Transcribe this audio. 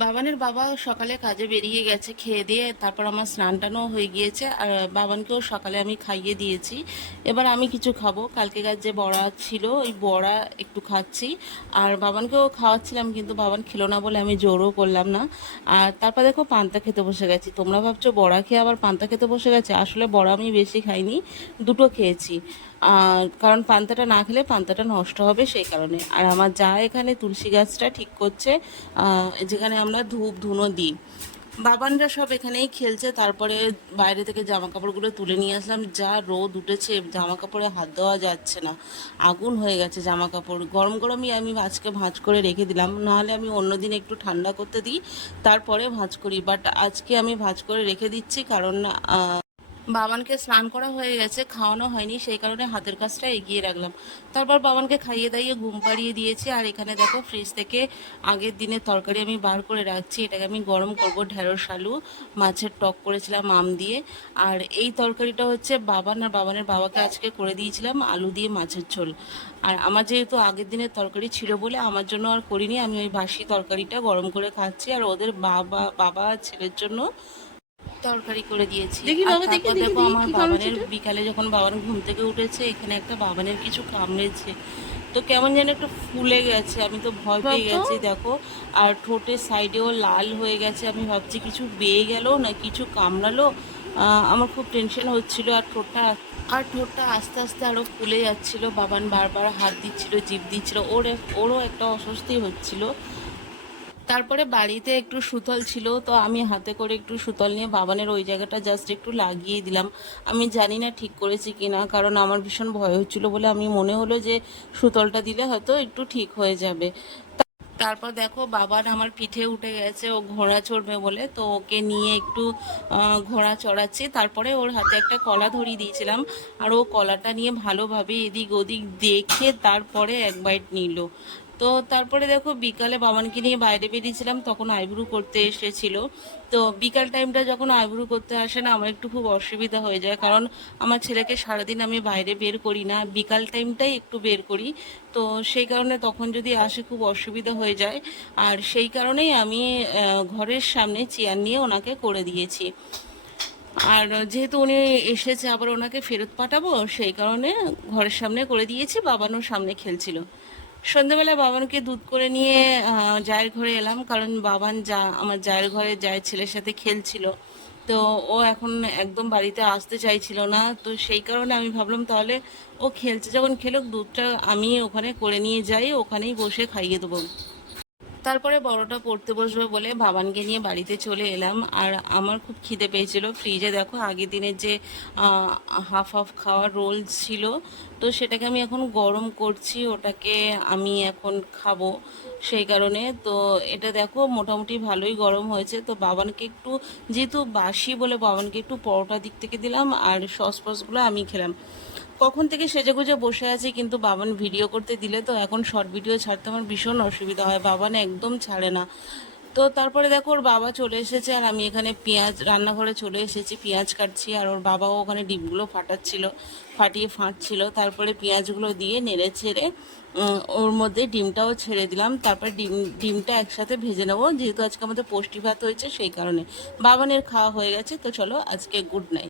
বাবানের বাবা সকালে কাজে বেরিয়ে গেছে খেয়ে দিয়ে, তারপর আমার স্নান টানও হয়ে গিয়েছে, আর বাবানকেও সকালে আমি খাইয়ে দিয়েছি। এবার আমি কিছু খাবো, কালকেকার যে বড়া ছিল ওই বড়া একটু খাচ্ছি, আর বাবানকেও খাওয়াচ্ছিলাম, কিন্তু বাবান খেলো না বলে আমি জোরও করলাম না। আর তারপর দেখো পান্তা খেতে বসে গেছি। তোমরা ভাবছো বড়া খেয়ে আবার পান্তা খেতে বসে গেছে, আসলে বড়া আমি বেশি খাইনি, দুটো খেয়েছি। কারণ পান্তাটা না খেলে পান্তাটা নষ্ট হবে, সেই কারণে। আর আমার যা এখানে তুলসী গাছটা ঠিক করছে, যেখানে আমরা ধূপ ধুনো দিই। বাবানরা সব এখানেই খেলছে। তারপরে বাইরে থেকে জামা কাপড়গুলো তুলে নিয়ে আসলাম, যা রোদ উঠেছে জামা কাপড়ে হাত দেওয়া যাচ্ছে না, আগুন হয়ে গেছে জামা কাপড়। গরম গরমই আমি আজকে ভাঁজ করে রেখে দিলাম, নাহলে আমি অন্যদিন একটু ঠান্ডা করতে দিই, তারপরে ভাঁজ করি। বাট আজকে আমি ভাঁজ করে রেখে দিচ্ছি, কারণ বাবানকে স্নান করা হয়ে গেছে, খাওয়ানো হয়নি, সেই কারণে হাতের কাজটা এগিয়ে রাখলাম। তারপর বাবানকে খাইয়ে দাইয়ে ঘুম পাড়িয়ে দিয়েছি। আর এখানে দেখো ফ্রিজ থেকে আগের দিনের তরকারি আমি বার করে রাখছি, এটাকে আমি গরম করব। ঢেঁড়স আলু মাছের টক করেছিলাম আম দিয়ে। আর এই তরকারিটা হচ্ছে বাবান আর বাবানের বাবাকে আজকে করে দিয়েছিলাম আলু দিয়ে মাছের ঝোল। আর আমার যেহেতু আগের দিনের তরকারি ছিল বলে আমার জন্য আর করিনি, আমি ওই বাসি তরকারিটা গরম করে খাচ্ছি। আর ওদের বাবা ছেলের জন্য তরকারি করে দিয়েছি। দেখি আর বাবা, দেখি তারপর দেখি দেখো দেখি আমার কি কামড়েছে বাবানের এটা। বিকালে যখন বাবান ঘুম থেকে উঠেছে, এখানে একটা বাবানের কিছু কামড়েছে, তো কেমন যেন একটু ফুলে গেছে, আমি তো ভয় পেয়ে বাবা, গেছি দেখো। আর ঠোঁটের সাইডেও লাল হয়ে গেছে, আমি ভাবছি কিছু বেয়ে গেল না কিছু কামড়ালো। আমার খুব টেনশন হচ্ছিল। আর ঠোঁটটা আস্তে আস্তে আরও ফুলে যাচ্ছিল। বাবান বারবার হাত দিচ্ছিল, জিভ দিচ্ছিল, ওরও একটা অস্বস্তি হচ্ছিল। তারপরে বাড়িতে একটু সুতল ছিল, তো আমি হাতে করে একটু সুতল নিয়ে বাবানের ওই জায়গাটা জাস্ট একটু লাগিয়ে দিলাম। আমি জানি না ঠিক করেছি কিনা, কারণ আমার ভীষণ ভয় হচ্ছিল বলে আমি মনে হলো যে সুতলটা দিলে হয়তো একটু ঠিক হয়ে যাবে। তারপর দেখো বাবার আমার পিঠে উঠে গেছে, ও ঘোড়া চড়বে বলে, তো ওকে নিয়ে একটু ঘোড়া চড়াচ্ছি। তারপরে ওর হাতে একটা কলা ধরিয়ে দিয়েছিলাম, আর ও কলাটা নিয়ে ভালোভাবে এদিক ওদিক দেখে তারপরে এক বাইট নিল। তো তারপরে দেখো বিকালে বাবানকে নিয়ে বাইরে বেরিয়েছিলাম, তখন আইব্রু করতে এসেছিল। তো বিকাল টাইমটা যখন আইব্রু করতে আসে না, আমার একটু খুব অসুবিধা হয়ে যায়, কারণ আমার ছেলেকে সারাদিন আমি বাইরে বের করি না, বিকাল টাইমটাই একটু বের করি। তো সেই কারণে তখন যদি আসে খুব অসুবিধা হয়ে যায়। আর সেই কারণেই আমি ঘরের সামনে চেয়ার নিয়ে ওনাকে করে দিয়েছি। আর যেহেতু উনি এসেছে, আবার ওনাকে ফেরত পাঠাবো, সেই কারণে ঘরের সামনে করে দিয়েছি। বাবানোর সামনে খেলছিল। সন্ধ্যেবেলা বাবানকে দুধ করে নিয়ে জায়ের ঘরে এলাম, কারণ বাবান আমার জায়ের ঘরে জায়ের ছেলের সাথে খেলছিল। তো ও এখন একদম বাড়িতে আসতে চাইছিল না, তো সেই কারণে আমি ভাবলাম তাহলে ও খেলছে যখন খেলুক, দুধটা আমি ওখানে করে নিয়ে যাই, ওখানেই বসে খাইয়ে দেবো। তারপরে বড়টা পড়তে বসবে বলে বাবানকে নিয়ে বাড়িতে চলে এলাম। আর আমার খুব খিদে পেয়েছিল। ফ্রিজে দেখো আগের দিনের যে হাফ হাফ খাওয়ার রোল ছিল, তো সেটাকে আমি এখন গরম করছি, ওটাকে আমি এখন খাবো, সেই কারণে। তো এটা দেখো মোটামুটি ভালোই গরম হয়েছে। তো বাবানকে একটু, যেহেতু বাসি বলে বাবানকে একটু পরোটা দিক থেকে দিলাম, আর সস ফসগুলো আমি খেলাম। কখন থেকে সেজেগুজে বসে আছি, কিন্তু বাবান ভিডিও করতে দিলে তো এখন শর্ট ভিডিও ছাড়তে আমার ভীষণ অসুবিধা হয়, বাবান একদম ছাড়ে না। তো তারপরে দেখো ওর বাবা চলে এসেছে, আর আমি এখানে পেঁয়াজ রান্নাঘরে চলে এসেছি, পেঁয়াজ কাটছি, আর ওর বাবাও ওখানে ডিমগুলো ফাটিয়ে ফাটছিল। তারপরে পেঁয়াজগুলো দিয়ে নেড়ে ছেড়ে ওর মধ্যে ডিমটাও ছেড়ে দিলাম। তারপর ডিমটা একসাথে ভেজে নেবো, যেহেতু আজকে আমাদের পুষ্টি ভাত হয়েছে, সেই কারণে। বাবানের খাওয়া হয়ে গেছে, তো চলো আজকে গুড নাইট।